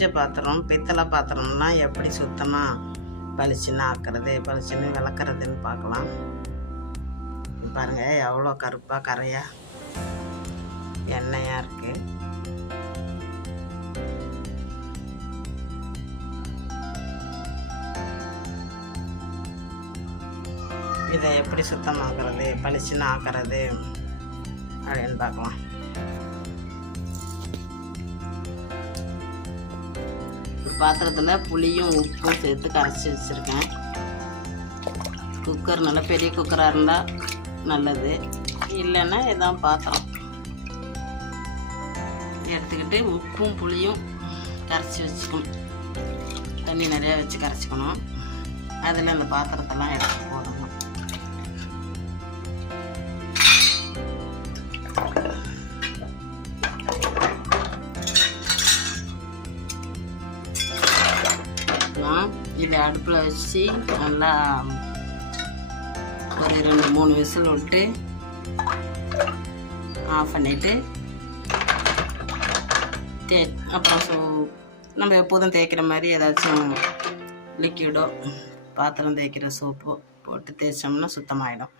பூஜை பாத்திரம் பித்தளை பாத்திரம்லாம் எப்படி சுத்தமாக பளிச்சுன்னு ஆக்கிறது பளிச்சுன்னு விளக்குறதுன்னு பார்க்கலாம். பாருங்கள் எவ்வளோ கருப்பாக கரையாக எண்ணெயாக இருக்குது. இதை எப்படி சுத்தமாக்குறது பளிச்சுன்னு ஆக்கிறது அப்படின்னு பார்க்கலாம். பாத்திரத்தில் புளியும் உப்பும் சேர்த்து கரைச்சி வச்சுருக்கேன். குக்கர் நல்லா பெரிய குக்கராக இருந்தால் நல்லது, இல்லைன்னா இதான் பாத்திரம் எடுத்துக்கிட்டு உப்பும் புளியும் கரைச்சி வச்சுக்கணும். தண்ணி நிறையா வச்சு கரைச்சிக்கணும். அதில் அந்த பாத்திரத்தெல்லாம் எடுத்து போடணும். இதை அடுப்பில் வச்சு நல்லா ஒரு 2-3 விசில் விட்டு ஆஃப் பண்ணிவிட்டு அப்புறம் நம்ம எப்போதும் தேய்க்கிற மாதிரி ஏதாச்சும் லிக்விடோ பாத்திரம் தேய்க்கிற சோப்போ போட்டு தேய்ச்சோம்னா சுத்தமாகிடும்.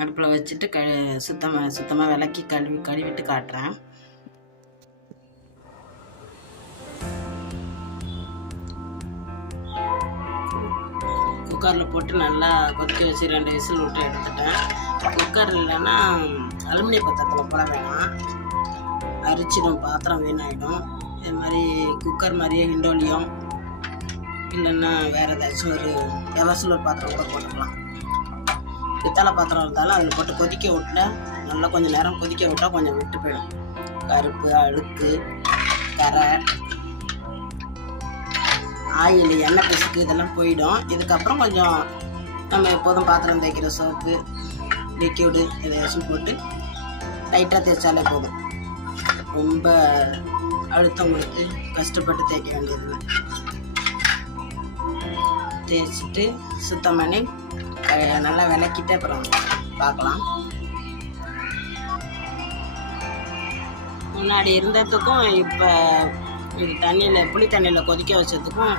அடுப்பில் வச்சுட்டு சுத்தமாக விளக்கி கழுவிட்டு காட்டுறேன். குக்கரில் போட்டு நல்லா கொதிக்க வச்சு 2 விசில் விட்டு எடுத்துட்டேன். குக்கர் இல்லைன்னா அலுமினிய பாத்திரத்தில் போட வேணாம், அரிச்சிடும், பாத்திரம் வீணாகிடும். இது மாதிரி குக்கர் மாதிரியே இண்டோலியம் இல்லைன்னா வேறு ஏதாச்சும் ஒரு எவசில் பாத்திரம் கூட போட்டுக்கலாம். பித்தளை பாத்திரம் இருந்தாலும் அதில் போட்டு கொதிக்க விட்டா நல்லா கொஞ்சம் நேரம் கொதிக்க விட்டால் கொஞ்சம் விட்டு போயிடும். கருப்பு அழுக்கு கரை ஆயில் எண்ணெய் பிசுக்கு இதெல்லாம் போயிடும். இதுக்கப்புறம் கொஞ்சம் நம்ம எப்போதும் பாத்திரம் தேய்க்கிற சோப்பு லிக்யூடு எதையாச்சும் போட்டு லைட்டாக தேய்ச்சாலே போதும். ரொம்ப அழுத்தம் கொடுத்து கஷ்டப்பட்டு தேய்க்க வேண்டியது. தேய்ச்சிட்டு சுத்தம் பண்ணி நல்லா விளக்கிட்டு அப்புறம் பார்க்கலாம். முன்னாடி இருந்ததுக்கும் இப்போ இது புளி தண்ணியில் கொதிக்க வச்சதுக்கும்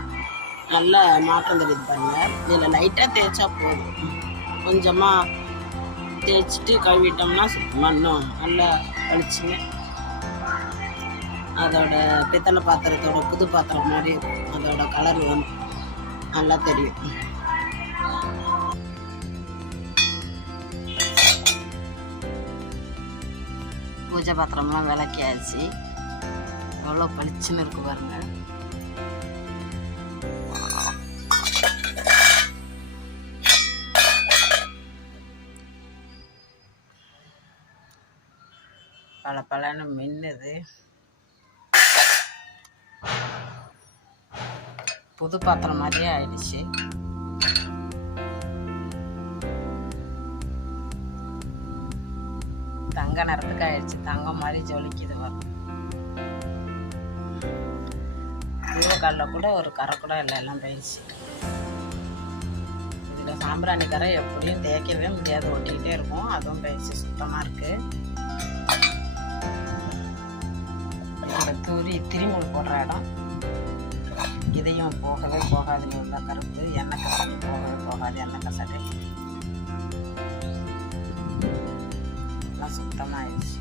நல்ல மாற்றம் தெரியுது பாருங்கள். இதில் லைட்டாக தேய்ச்சா போதும். கொஞ்சமாக தேய்ச்சிட்டு கழுவிட்டோம்னா மண்ணும் நல்லா பளிச்சுங்க. அதோட பித்தளை பாத்திரத்தோட புது பாத்திரம் மாதிரி அதோட கலர் வந்து நல்லா தெரியும். பூஜை பாத்திரம்லாம் விளக்கியாச்சு. எவ்வளோ பளிச்சுன்னு இருக்கு பாருங்க. பலன்னு மின்னுது. புது பாத்திரம் மாதிரியே ஆயிடுச்சு. தங்க நிறத்துக்கு ஆயிடுச்சு. தங்கம் மாதிரி ஜொலிக்குது வரும். காலில் கூட ஒரு கரை கூட இல்லை, எல்லாம் போயிடுச்சு. இதில் சாம்பிராணி கரை எப்படியும் தேய்க்கவே முடியாது, ஒட்டிக்கிட்டே இருக்கும். அதுவும் போயிடுச்சு, சுத்தமாக இருக்குது. திரிமூல் போடுற இடம் இதையும் போகவே போகாது. உள்ள கருப்பு எண்ணெய் கசாடி போகவே போகாது. எண்ணெய் கசாடி எல்லாம் சுத்தமாக ஆயிடுச்சு.